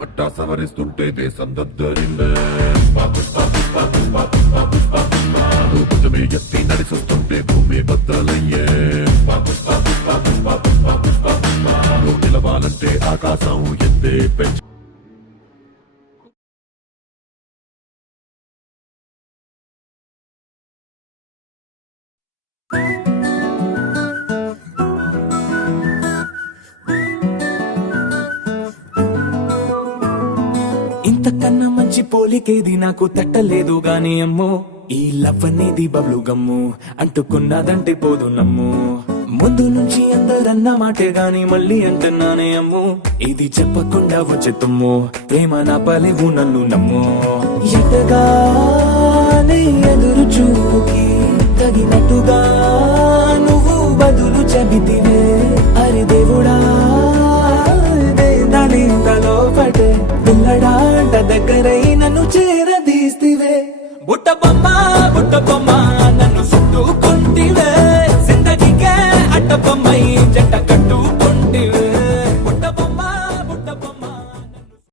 పట్టా సవరిస్తుంటే దేశం దద్దరిల్లే కొంచెమే ఎత్తి నడిచొస్తుంటే భూమి బద్దలయ్యే నిలవాలంటే ఆకాశం ఎత్తే పెంచ ఇంతకన్నా మంచి పోలికేది నాకు తట్టలేదు గాని అమ్మో ఈ లవ్ అనేది బబ్లు గమ్ము అంటుకున్నదంటే పోదు నమ్ము ముందు నుంచి అందరన్న మాటే గాని మళ్ళీ అంటున్నానే అమ్ము ఇది చెప్పకుండా వచ్చే తుమ్ము ప్రేమ నా పలేవు నన్ను నమ్ము ఎటగానే ఎదురు చూకి తగినట్టుగా నువ్వు బదులు చెబితివే అరి దేవుడా దానింతలో పడే పిల్లడాంట దగ్గరై నన్ను చేరదీస్తివే బుట్ట బొమ్మ